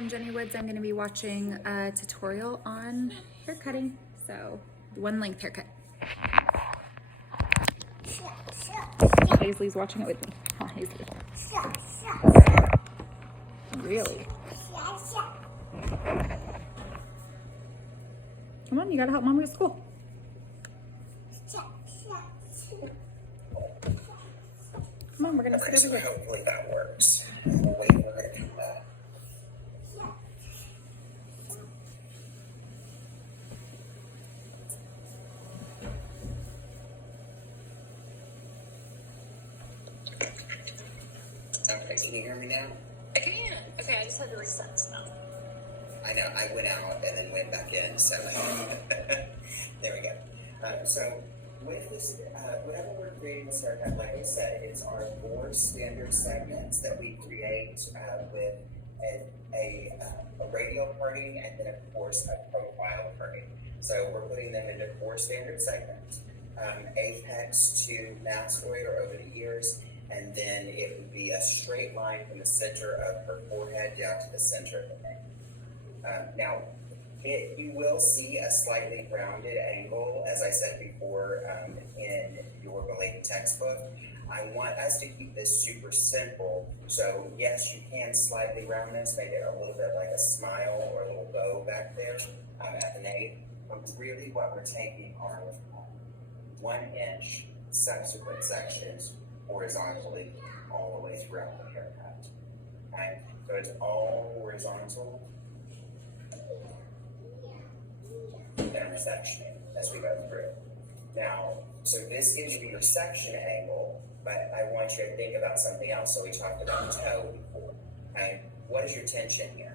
I'm Jenny Woods. I'm going to be watching a tutorial on hair cutting. So, one length haircut. Hazley's watching it with me. Oh, Hazley. Really? Come on, you gotta help Mom go to school. Come on, we're gonna sit over here. Hopefully that works. We'll wait for her to come back. Okay, can you hear me now? I can. Okay, I just had to reset now. I know, I went out and then went back in, so there we go. So with this, whenever we're creating this haircut, like I said, it's our 4 standard segments that we create with a radial parting and then of course a profile parting. So we're putting them into 4 standard segments. Apex to mastoid or over the ears, and then it would be a straight line from the center of her forehead down to the center of the neck. Now, you will see a slightly rounded angle, as I said before, in your related textbook. I want us to keep this super simple. So yes, you can slightly round this, make it a little bit like a smile or a little bow back there at the nape. But really what we're taking are 1-inch subsequent sections horizontally all the way throughout the haircut. Okay? So it's all horizontal sectioning as we go through. Now, so this gives you your section angle, but I want you to think about something else. So we talked about toe before. Okay? What is your tension here?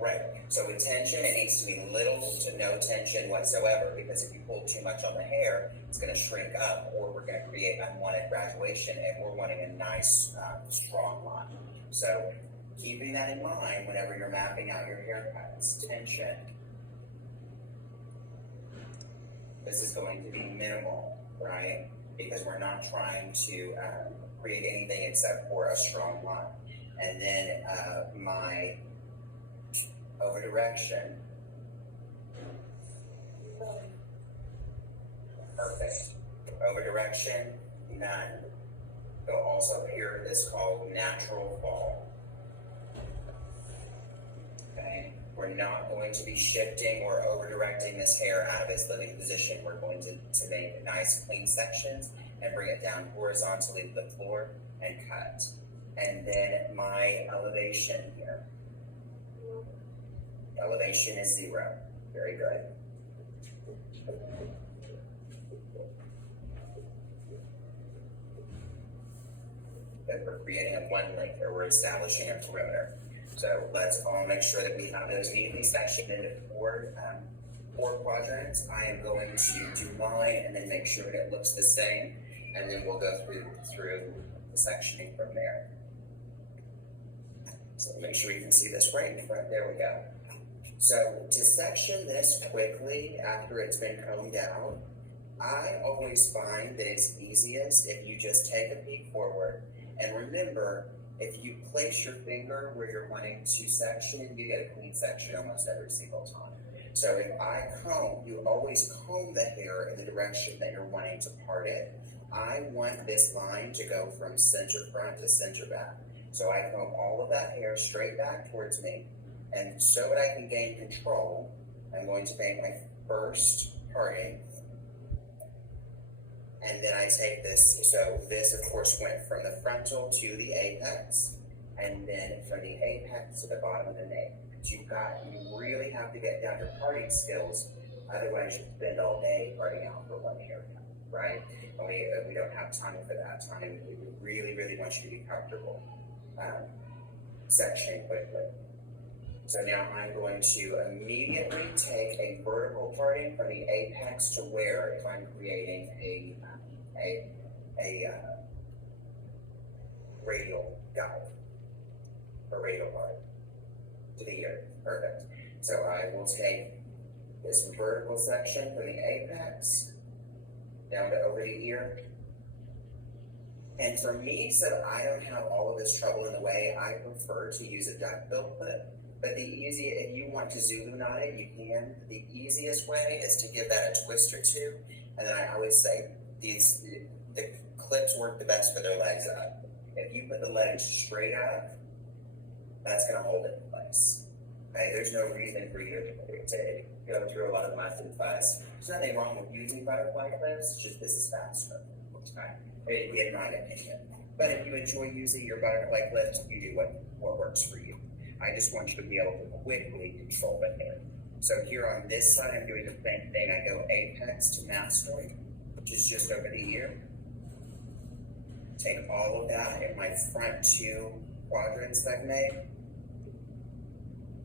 Right. So with tension, it needs to be little to no tension whatsoever, because if you pull too much on the hair, it's going to shrink up, or we're going to create unwanted graduation, and we're wanting a nice, strong line. So keeping that in mind whenever you're mapping out your haircuts, tension. This is going to be minimal, right? Because we're not trying to create anything except for a strong line. And then my over direction. Perfect. Over direction, none. You'll also hear this called natural fall. Okay? We're not going to be shifting or over directing this hair out of its living position. We're going to make nice clean sections and bring it down horizontally to the floor and cut. And then my elevation here. Elevation is 0. Very good. But we're creating a 1 length, or we're establishing a perimeter. So let's all make sure that we have those neatly sectioned into 4 quadrants. I am going to do mine and then make sure that it looks the same, and then we'll go through the sectioning from there. So make sure you can see this right in front. There we go. So to section this quickly after it's been combed out, I always find that it's easiest if you just take a peek forward. And remember, if you place your finger where you're wanting to section, you get a clean section almost every single time. So if I comb, you always comb the hair in the direction that you're wanting to part it. I want this line to go from center front to center back. So I comb all of that hair straight back towards me. And so that I can gain control, I'm going to make my first parting. And then I take this, so this of course went from the frontal to the apex, and then from the apex to the bottom of the nape. You really have to get down to parting skills, otherwise you spend all day parting out for one haircut, right? And we don't have time for that time. We really, really want you to be comfortable sectioning quickly. So now I'm going to immediately take a vertical parting from the apex to where, if I'm creating a radial guide, a radial part to the ear. Perfect. So I will take this vertical section from the apex down to over the ear. And for me, so that I don't have all of this trouble in the way, I prefer to use a duckbill clip. But if you want to Zulu knot it, you can. The easiest way is to give that a twist or two. And then I would say the clips work the best for their legs up. If you put the legs straight up, that's going to hold it in place. Okay? There's no reason for you to go through a lot of math and fuss. There's nothing wrong with using butterfly clips, just this is faster. Okay? In my opinion. But if you enjoy using your butterfly clips, you do what works for you. I just want you to be able to quickly control the hair. So here on this side, I'm doing the same thing. I go apex to mastoid, which is just over the ear. Take all of that in my front two quadrants that I've made,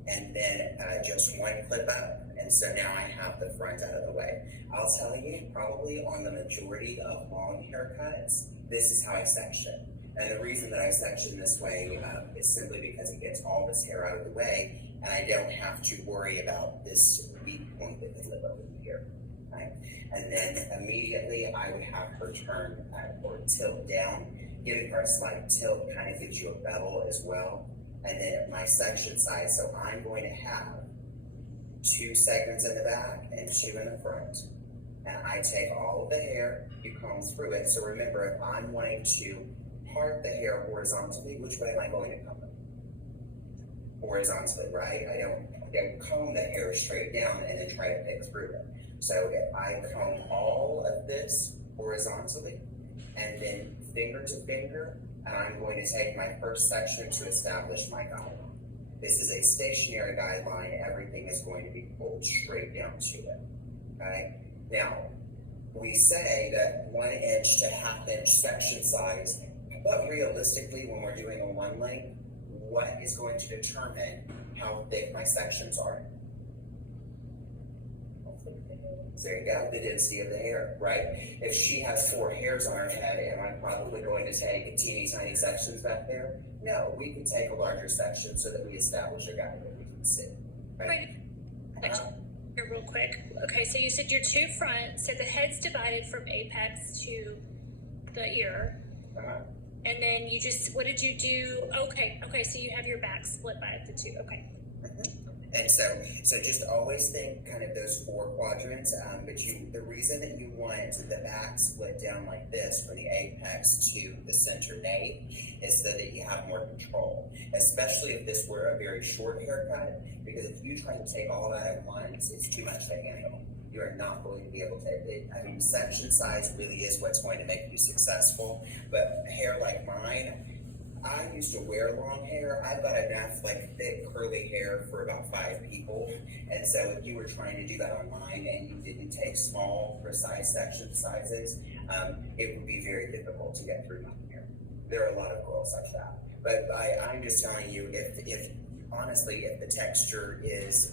and then just one clip up. And so now I have the front out of the way. I'll tell you, probably on the majority of long haircuts, this is how I section. And the reason that I section this way is simply because it gets all this hair out of the way, and I don't have to worry about this weak point that could live over here. Right? And then immediately I would have her turn or tilt down. Giving her a slight tilt kind of gives you a bevel as well. And then my section size, so I'm going to have 2 segments in the back and 2 in the front. And I take all of the hair, you comb through it. So remember, if I'm wanting to part the hair horizontally, which way am I going to comb it? Horizontally, right? I don't comb the hair straight down and then try to pick through it. So if I comb all of this horizontally and then finger to finger, and I'm going to take my first section to establish my guideline. This is a stationary guideline. Everything is going to be pulled straight down to it. Okay? Now, we say that 1 inch to 1/2 inch section size, but realistically, when we're doing a one length, what is going to determine how thick my sections are? There you go, the density of the hair, right? If she has 4 hairs on her head, am I probably going to take teeny tiny sections back there? No, we can take a larger section so that we establish a guide that we can see. Right? Here real quick. Okay, so you said your 2 front, so the head's divided from apex to the ear. And then you just, what did you do? Okay, so you have your back split by the 2, okay. And so just always think kind of those 4 quadrants, but the reason that you want the back split down like this from the apex to the center nape is so that you have more control, especially if this were a very short haircut, because if you try to take all that at once, it's too much to handle. You are not going to be able to, section size really is what's going to make you successful, but hair like mine, I used to wear long hair. I've got enough thick curly hair for about 5 people. And so if you were trying to do that on mine and you didn't take small, precise section sizes, it would be very difficult to get through my hair. There are a lot of girls like that. But I'm just telling you, if honestly, if the texture is,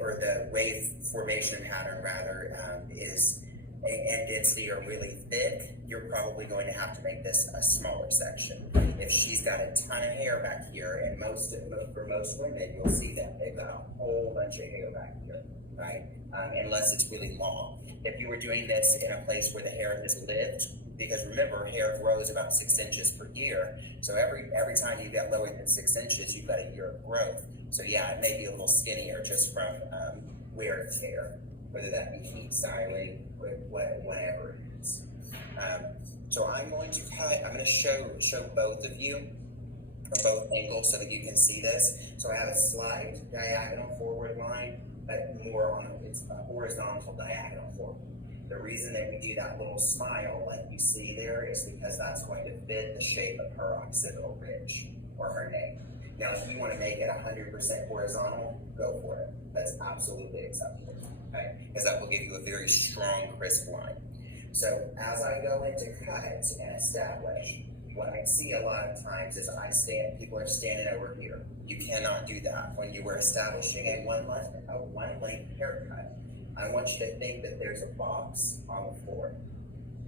or the wave formation pattern rather, is and density are really thick, you're probably going to have to make this a smaller section. If she's got a ton of hair back here, and for most women, you'll see that they've got a whole bunch of hair back here, right? Unless it's really long. If you were doing this in a place where the hair has lived, because remember, hair grows about 6 inches per year, so every time you get lower than 6 inches, you've got a year of growth. So yeah, it may be a little skinnier just from wear and tear, whether that be heat styling, whatever it is. So I'm going to I'm going to show both of you from both angles so that you can see this. So I have a slight diagonal forward line, but more on it's a horizontal diagonal forward. The reason that we do that little smile like you see there is because that's going to fit the shape of her occipital ridge or her nape. Now, if you want to make it 100% horizontal, go for it. That's absolutely acceptable, okay? Because that will give you a very strong, crisp line. So as I go into cut and establish, what I see a lot of times is people are standing over here. You cannot do that. When you were establishing a one length haircut, I want you to think that there's a box on the floor,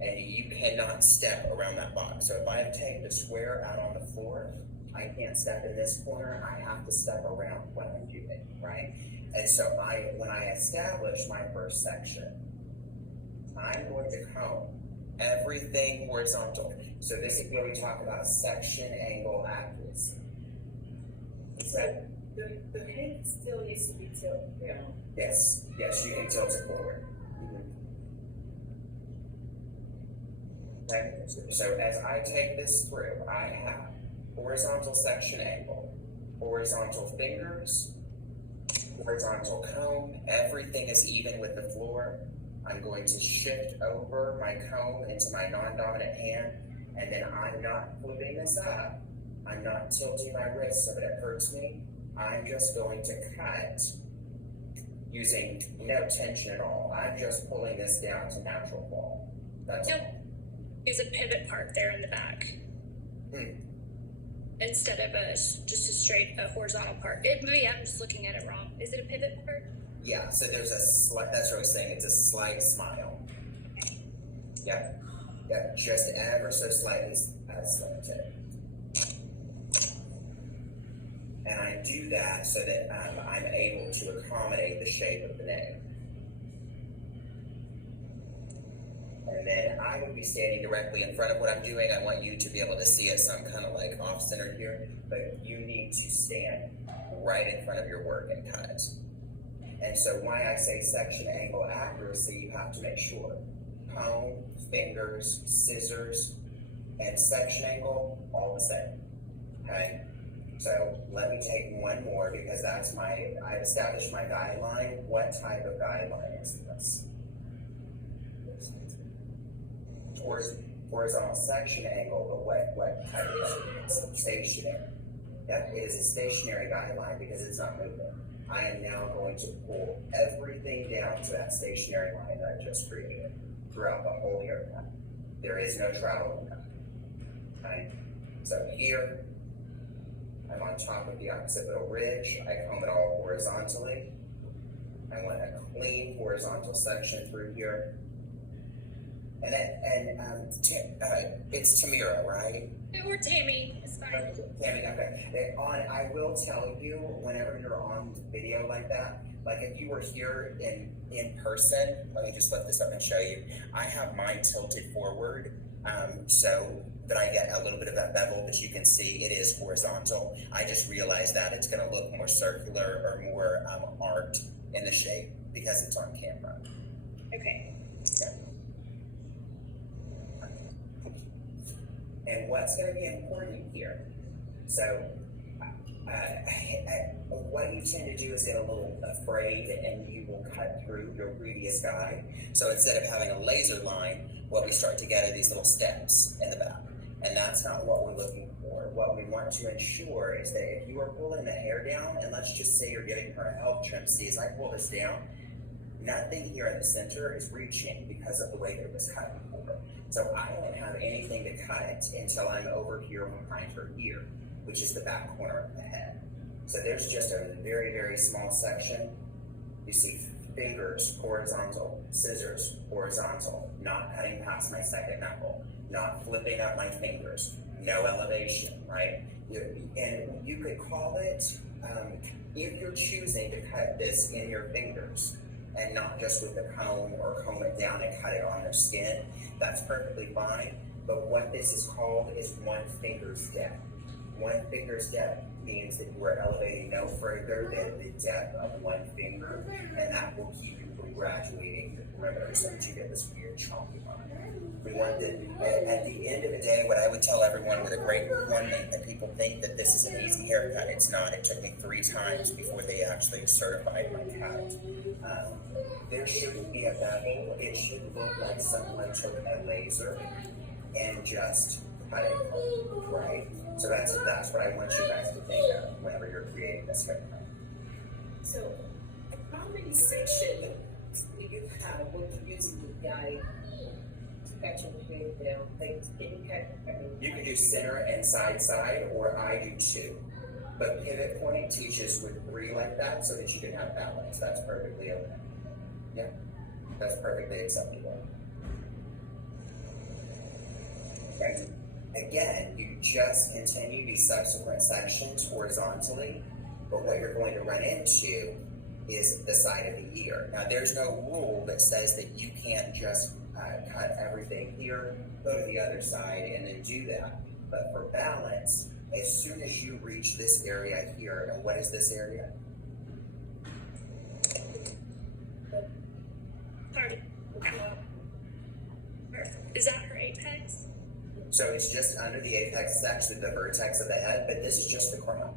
and you cannot step around that box. So if I have taken the square out on the floor, I can't step in this corner. I have to step around what I'm doing, right? And so when I establish my first section, I'm going to comb everything horizontal. So this is where we talk about section angle accuracy. So the head still needs to be tilted down. Yes, you can tilt it forward. Okay, so as I take this through, I have horizontal section angle, horizontal fingers, horizontal comb, everything is even with the floor. I'm going to shift over my comb into my non-dominant hand, and then I'm not flipping this up. I'm not tilting my wrist so that it hurts me. I'm just going to cut using no tension at all. I'm just pulling this down to natural fall. That's all. Use a pivot part there in the back. Instead of just a straight horizontal part. Maybe I'm just looking at it wrong. Is it a pivot part? Yeah, so there's a slight, that's what I was saying, it's a slight smile. Yeah, just ever so slightly slanted. And I do that so that I'm able to accommodate the shape of the neck. And then I would be standing directly in front of what I'm doing. I want you to be able to see it, so I'm kind of like off-centered here, but you need to stand right in front of your work and cut it. And so why I say section angle accuracy, you have to make sure. Comb, fingers, scissors, and section angle, all the same, okay? So let me take one more because I've established my guideline. What type of guideline is this? Horizontal section angle, but what type of guideline? It's stationary. Yep, it is a stationary guideline because it's not moving. I am now going to pull everything down to that stationary line that I just created throughout the whole haircut. There is no travel in that. Okay? So here, I'm on top of the occipital ridge. I comb it all horizontally. I want a clean horizontal section through here. And it's Tamira, right? Or Tammy, it's fine. Tammy, okay. I will tell you, whenever you're on video like that, like if you were here in person, let me just lift this up and show you. I have mine tilted forward, so that I get a little bit of that bevel, but you can see it is horizontal. I just realized that it's going to look more circular or more arced in the shape because it's on camera. Okay. Yeah. And what's going to be important here? So, what you tend to do is get a little afraid and you will cut through your previous guide. So instead of having a laser line, what we start to get are these little steps in the back. And that's not what we're looking for. What we want to ensure is that if you are pulling the hair down, and let's just say you're giving her a health trim, see as I pull this down, nothing here in the center is reaching because of the way that it was cut before. So I don't have anything to cut until I'm over here behind her ear, which is the back corner of the head. So there's just a very, very small section. You see fingers, horizontal, scissors, horizontal, not cutting past my second knuckle, not flipping up my fingers, no elevation, right? And you could call it, if you're choosing to cut this in your fingers, and not just with the comb or comb it down and cut it on their skin, that's perfectly fine. But what this is called is one finger's depth. One finger's depth means that you are elevating no further than the depth of one finger, and that will keep you from graduating the perimeter so that you get this weird chunky line. We want to, at the end of the day, what I would tell everyone with a great one, that people think that this is an easy haircut. It's not. It took me 3 times before they actually certified my cut. There shouldn't be a bevel. It should look like someone took a laser and just cut it, right? So that's what I want you guys to think of whenever you're creating this haircut. So, how many sections do you have when you're using the guide to cut your hair down? Like, can you cut? You can do center and side, or I do 2. But pivot point teaches with 3 like that so that you can have balance. That's perfectly okay. Yeah, that's perfectly acceptable. Okay. Again, you just continue these subsequent sections horizontally, but what you're going to run into is the side of the ear. Now, there's no rule that says that you can't just cut everything here, go to the other side, and then do that. But for balance, as soon as you reach this area here, and what is this area? Pardon. Is that her apex? So it's just under the apex, it's actually the vertex of the head, but this is just the crown.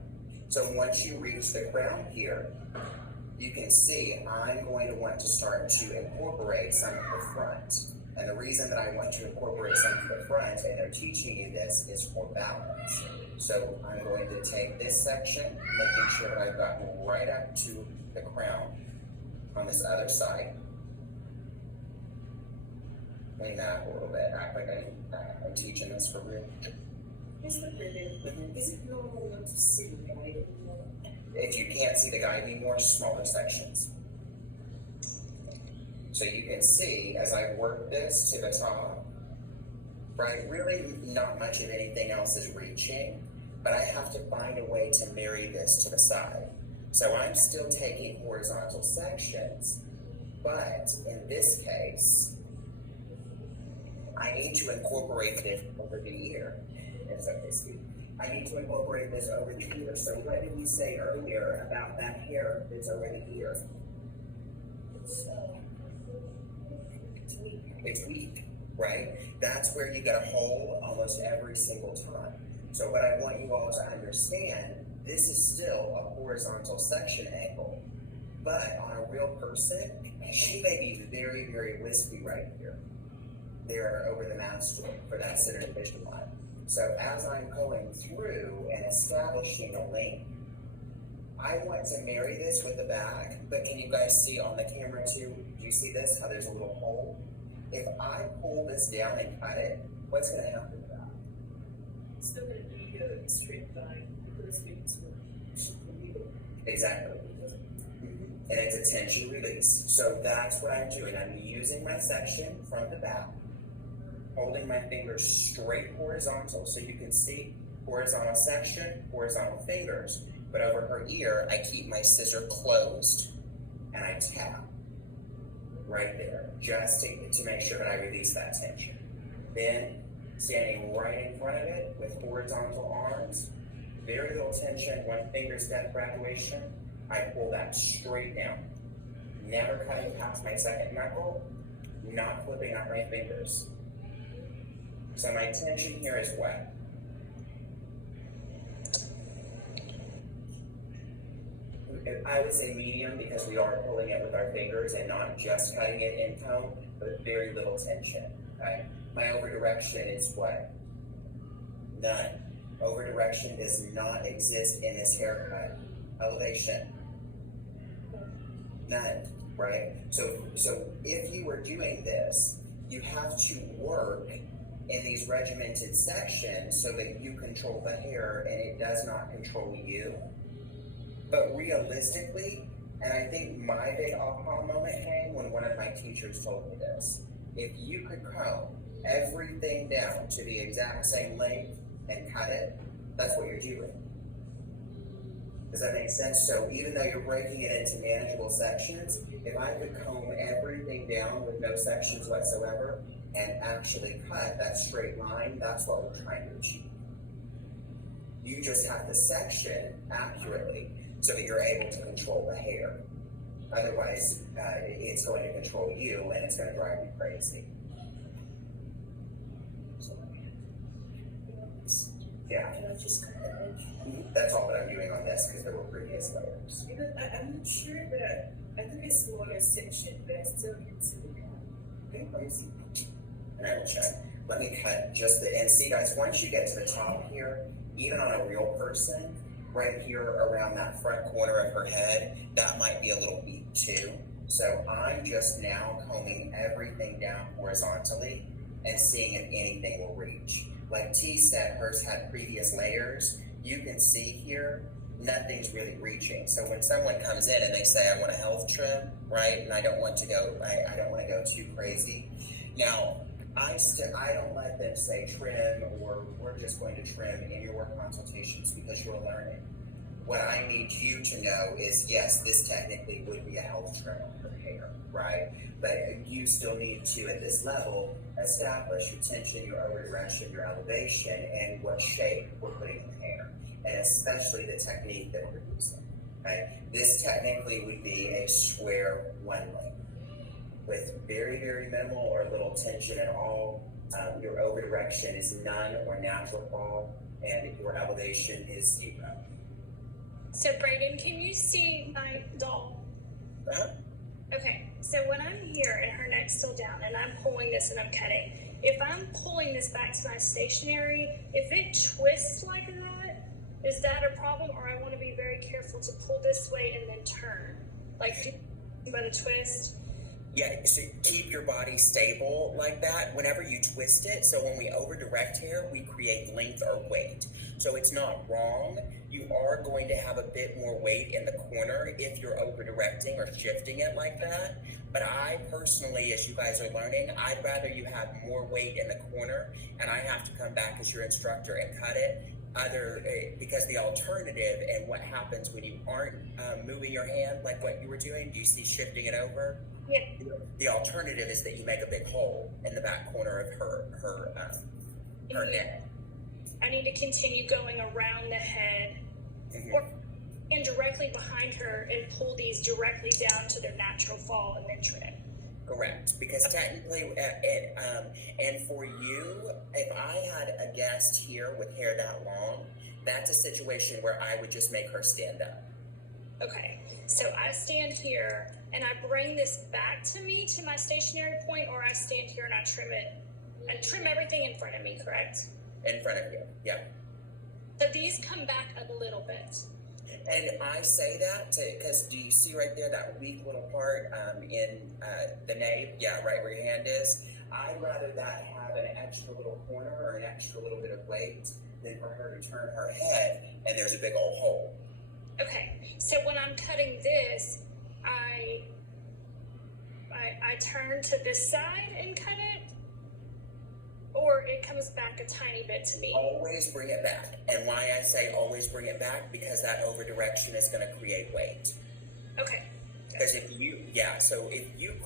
So once you reach the crown here, you can see I'm going to want to start to incorporate some of the front. And the reason that I want to incorporate some of the front, and they're teaching you this, is for balance. So I'm going to take this section, making sure that I've got right up to the crown on this other side. Clean that up a little bit, act like I'm teaching this for real. Is it normal not to see the guy anymore? If you can't see the guy anymore, smaller sections. So you can see as I work this to the top, right, really not much of anything else is reaching, but I have to find a way to marry this to the side. So I'm still taking horizontal sections, but in this case, I need to incorporate this over the ear. It's okay, Steve. I need to incorporate this over the ear. So what did we say earlier about that hair that's over the ear? It's weak, right? That's where you get a hole almost every single time. So what I want you all to understand, this is still a horizontal section angle, but on a real person, she may be very, very wispy right here. There over the nostril for that center division line. So as I'm going through and establishing a link, I want to marry this with the back, but can you guys see on the camera too? Do you see this, how there's a little hole? If I pull this down and cut it, what's gonna happen to that? It's still going to be a straight line because it's Exactly. And it's a tension release. So that's what I'm doing. I'm using my section from the back, holding my fingers straight horizontal so you can see horizontal section, horizontal fingers. But over her ear, I keep my scissor closed and I tap right there just to make sure that I release that tension. Then standing right in front of it with horizontal arms, very little tension, one finger step graduation, I pull that straight down. Never cutting past my second knuckle, not flipping out my fingers. So my tension here is what? I would say medium because we are pulling it with our fingers and not just cutting it in comb, but very little tension. Okay? My over direction is what? None. Over direction does not exist in this haircut. Elevation. None, right? So if you were doing this, you have to work in these regimented sections so that you control the hair and it does not control you. But realistically, and I think my big aha moment came when one of my teachers told me this, if you could comb everything down to the exact same length and cut it, that's what you're doing. Does that make sense? So even though you're breaking it into manageable sections, if I could comb everything down with no sections whatsoever and actually cut that straight line, that's what we're trying to achieve. You just have to section accurately so that you're able to control the hair. Otherwise, it's going to control you and it's going to drive you crazy. Yeah. Can I just cut the edge? That's all that I'm doing on this because there were previous layers. Because I'm not sure, but I think it's smaller section, but I still can see the cut. Okay, let me see. And I will check. Let me cut just the, and see guys, once you get to the top here, even on a real person, right here around that front corner of her head, that might be a little weak too. So I'm just now combing everything down horizontally and seeing if anything will reach. Like T said, hers had previous layers. You can see here, nothing's really reaching. So when someone comes in and they say, I want a health trim, right? And I don't want to go, I don't want to go too crazy. Now, I don't let them say trim or we're just going to trim in your consultations because you're learning. what I need you to know is, yes, this technically would be a health trim on her hair, right? But you still need to, at this level, establish your tension, your over direction, your elevation, and what shape we're putting in the hair, and especially the technique that we're using, right? This technically would be a square one length with very, very minimal or little tension at all. Your over direction is none or natural fall, and your elevation is 0. So Brayden, can you see my doll? Uh-huh. Okay, so when I'm here and her neck's still down and I'm pulling this and I'm cutting, if I'm pulling this back to my stationary, if it twists like that, is that a problem? Or I want to be very careful to pull this way and then turn? Like, do you about a twist? Yeah, so keep your body stable like that whenever you twist it. So when we over direct here, we create length or weight. So it's not wrong. You are going to have a bit more weight in the corner if you're over directing or shifting it like that. But I personally, as you guys are learning, I'd rather you have more weight in the corner and I have to come back as your instructor and cut it. Because the alternative and what happens when you aren't moving your hand like what you were doing, do you see shifting it over? Yeah. The alternative is that you make a big hole in the back corner of her neck. I need to continue going around the head or and directly behind her and pull these directly down to their natural fall and then trim. Correct, because technically, and for you, if I had a guest here with hair that long, that's a situation where I would just make her stand up. Okay, so I stand here and I bring this back to me to my stationary point, or I stand here and I trim it. I trim everything in front of me, correct? In front of you, yeah. So these come back a little bit. And I say that because do you see right there that weak little part in the nape? Yeah, right where your hand is. I'd rather that have an extra little corner or an extra little bit of weight than for her to turn her head and there's a big old hole. Okay, so when I'm cutting this, I turn to this side and cut it, or it comes back a tiny bit to me. Always bring it back. And why I say always bring it back, because that over direction is going to create weight. Okay. Because if you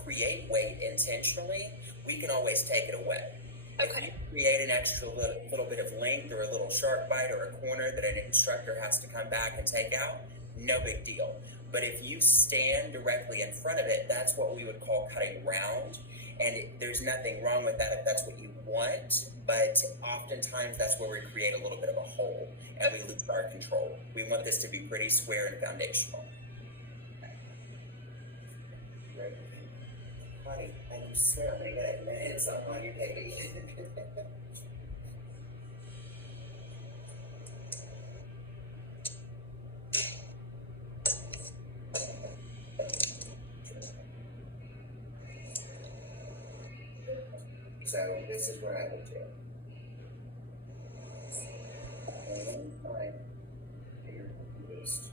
create weight intentionally, we can always take it away. Okay. If you create an extra little bit of length or a little sharp bite or a corner that an instructor has to come back and take out, no big deal. But if you stand directly in front of it, that's what we would call cutting round. And there's nothing wrong with that if that's what you want, but oftentimes that's where we create a little bit of a hole and we lose our control. We want this to be pretty square and foundational. Honey, I'm certainly going to hit something on you, baby. So this is what I would do. One time that you're confused,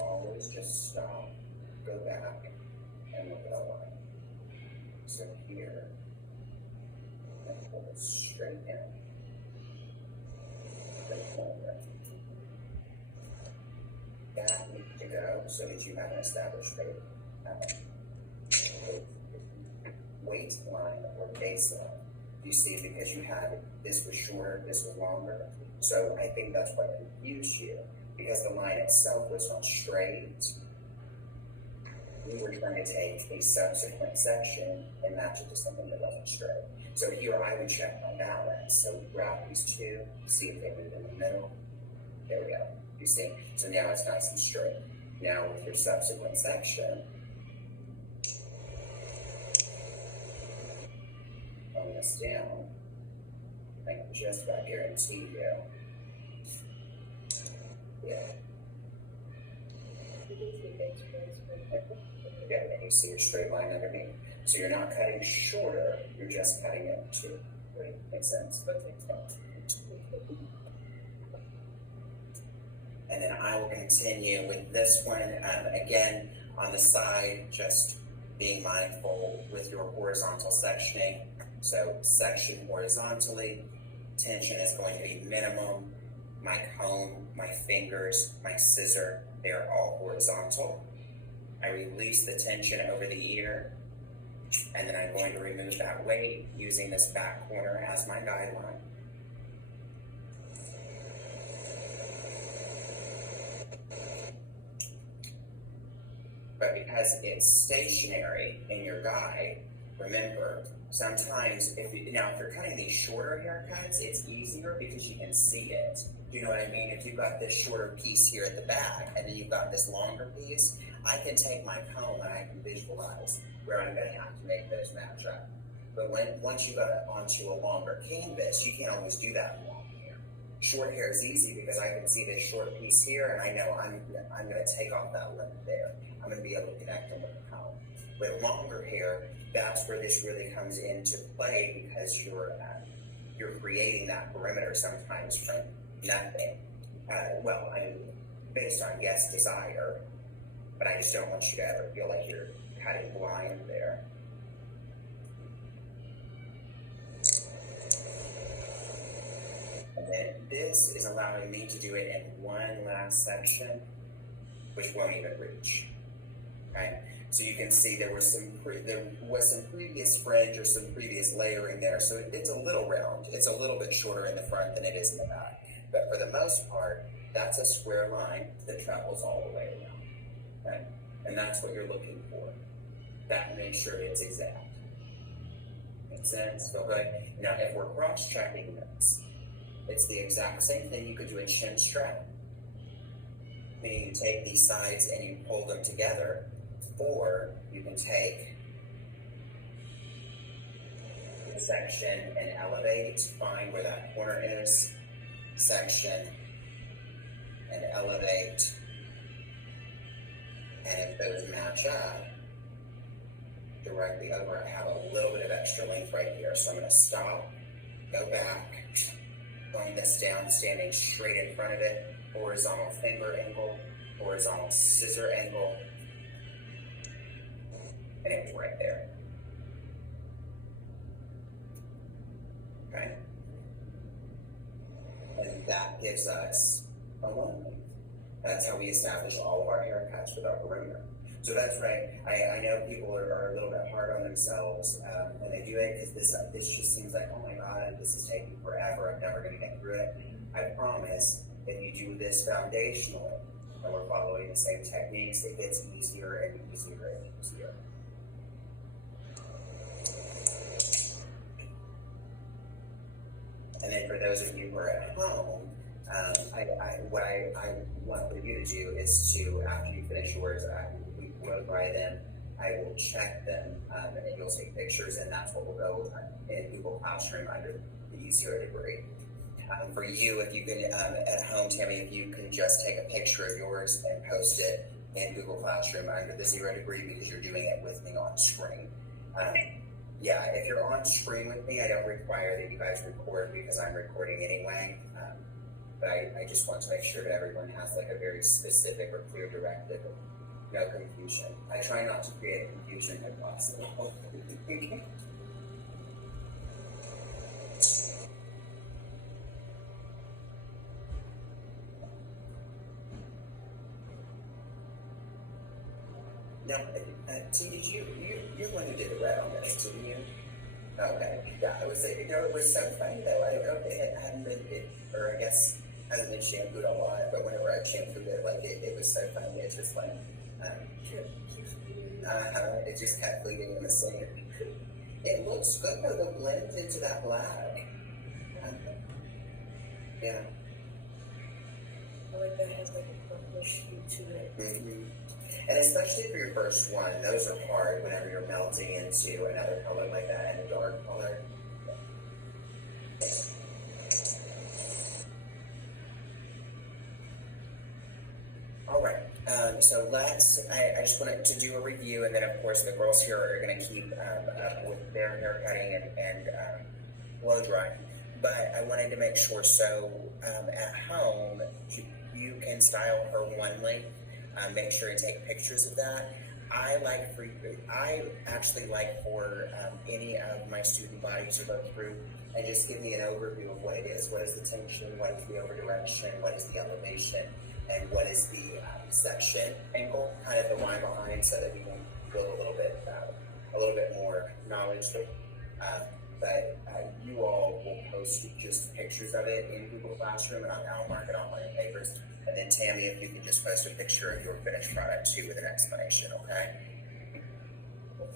always just stop, go back, and look at our line. So here, and pull it straight down. Then pull it. That needs to go so that you have an established weight line or base line. You see, because you had this was shorter, this was longer. So I think that's what confused you, because the line itself was not straight. We were trying to take a subsequent section and match it to something that wasn't straight. So here I would check my balance. So we grab these two, see if they move in the middle. There we go. You see? So now it's nice and straight. Now with your subsequent section, on this down, I can just about guarantee you. Yeah. Yeah, and you see a straight line underneath. So you're not cutting shorter, you're just cutting it too. Right? Makes sense? And then I will continue with this one. Again, on the side, just being mindful with your horizontal sectioning. So section horizontally, tension is going to be minimum, my comb, my fingers, my scissor, they are all horizontal. I release the tension over the ear, and then I'm going to remove that weight using this back corner as my guideline. But because it's stationary in your guide, remember, sometimes if you're cutting these shorter haircuts, it's easier because you can see it. Do you know what I mean? If you've got this shorter piece here at the back, and then you've got this longer piece, I can take my comb and I can visualize where I'm going to have to make those match up. But once you got it onto a longer canvas, you can't always do that in long hair. Short hair is easy because I can see this short piece here, and I know I'm going to take off that limit there. I'm going to be able to connect them with the comb. With longer hair, that's where this really comes into play because you're creating that perimeter sometimes from nothing. Based on guest desire, but I just don't want you to ever feel like you're cutting blind there. And then this is allowing me to do it in one last section, which won't even reach. Okay, so you can see there was some previous fringe or some previous layering there, so it's a little round. It's a little bit shorter in the front than it is in the back, but for the most part, that's a square line that travels all the way around. Okay, and that's what you're looking for. That makes sure it's exact. Makes sense? Feel good? Now, if we're cross-checking this, it's the exact same thing you could do a chin strap. Meaning you take these sides and you pull them together, or you can take the section and elevate, find where that corner is, section and elevate, and if those match up directly over, I have a little bit of extra length right here, so I'm going to stop, go back, bring this down, standing straight in front of it, horizontal finger angle, horizontal scissor angle, and it's right there. Okay? And that gives us a one length. That's how we establish all of our haircuts with our perimeter. So that's right. I know people are a little bit hard on themselves when they do it because this just seems like, oh my God, this is taking forever. I'm never going to get through it. I promise if you do this foundationally and we're following the same techniques, it gets easier and easier and easier. And then for those of you who are at home, what I want for you to do is to, after you finish yours, we go by them, I will check them, and then you'll take pictures, and that's what will go in Google Classroom under the 0 degree. For you, if you can, at home, Tammy, if you can just take a picture of yours and post it in Google Classroom under the 0 degree because you're doing it with me on screen. Yeah, if you're on screen with me, I don't require that you guys record because I'm recording anyway. But I just want to make sure that everyone has like a very specific or clear directive. No confusion. I try not to create confusion if possible. Now, T, you're one who did the red on this, didn't you? Okay, yeah, I was saying, it was so funny though. I don't know if it hadn't been, or I guess hasn't been shampooed a lot, but whenever I shampooed it, like it was so funny. It's just like, it just kept bleeding in the sink. It looks good though, the blend into that black. Yeah. I like that it has like a purplish hue to it. Mm-hmm. And especially for your first one, those are hard whenever you're melting into another color like that and a dark color. All right, so I just wanted to do a review, and then of course the girls here are going to keep up with their hair cutting and blow drying. But I wanted to make sure, so at home, you can style her one length. Make sure you take pictures of that. I actually like for any of my student bodies to go through and just give me an overview of what it is. What is the tension? What is the over direction? What is the elevation? And what is the section angle? Kind of the why behind, so that we can build a little bit more knowledge. But you all will post just pictures of it in Google Classroom, and I'll mark it on my papers. And then Tammy, if you can just post a picture of your finished product too with an explanation, okay?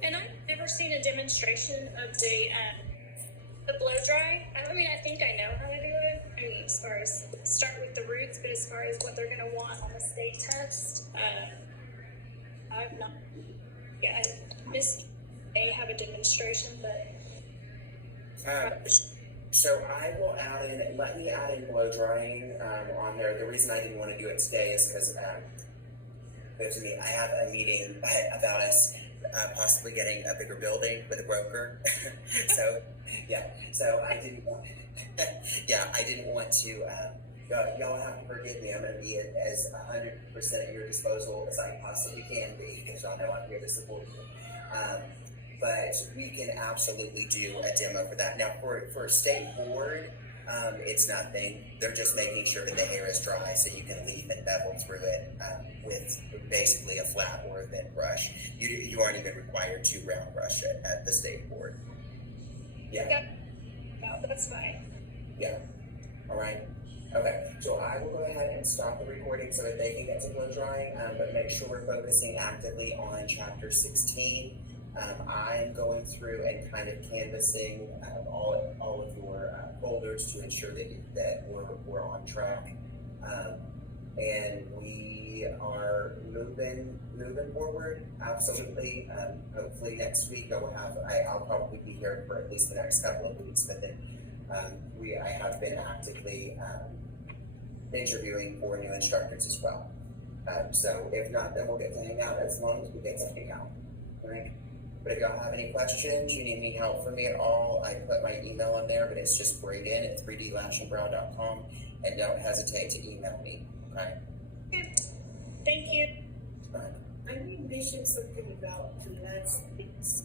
And I've never seen a demonstration of the blow dry. I mean, I think I know how to do it. I mean, as far as start with the roots, but as far as what they're going to want on the state test, I've not. Yeah, I missed. They have a demonstration, but. So I will let me add in blow drying on there. The reason I didn't want to do it today is because I have a meeting about us possibly getting a bigger building with a broker. So I didn't want to. Y'all have to forgive me. I'm going to be as 100% at your disposal as I possibly can be, because y'all know I'm here to support you. But we can absolutely do a demo for that. Now, for state board, it's nothing. They're just making sure that the hair is dry, so you can leaf and bevel through it with basically a flat or a thin brush. You aren't even required to round brush it at the state board. Yeah. No, that's fine. Yeah. All right. Okay. So I will go ahead and stop the recording so that they can get to blow drying, but make sure we're focusing actively on chapter 16. I'm going through and kind of canvassing all of your folders to ensure that we're on track, and we are moving forward. Absolutely. Hopefully next week I'll probably be here for at least the next couple of weeks. But then I have been actively interviewing for new instructors as well. So if not, then we'll get to hang out as long as we get to hang out. Right? But if y'all have any questions, you need any help from me at all, I put my email on there, but it's just braden@3dlashandbrow.com, and don't hesitate to email me, okay? Thank you. All right. I need to mention something about the last week's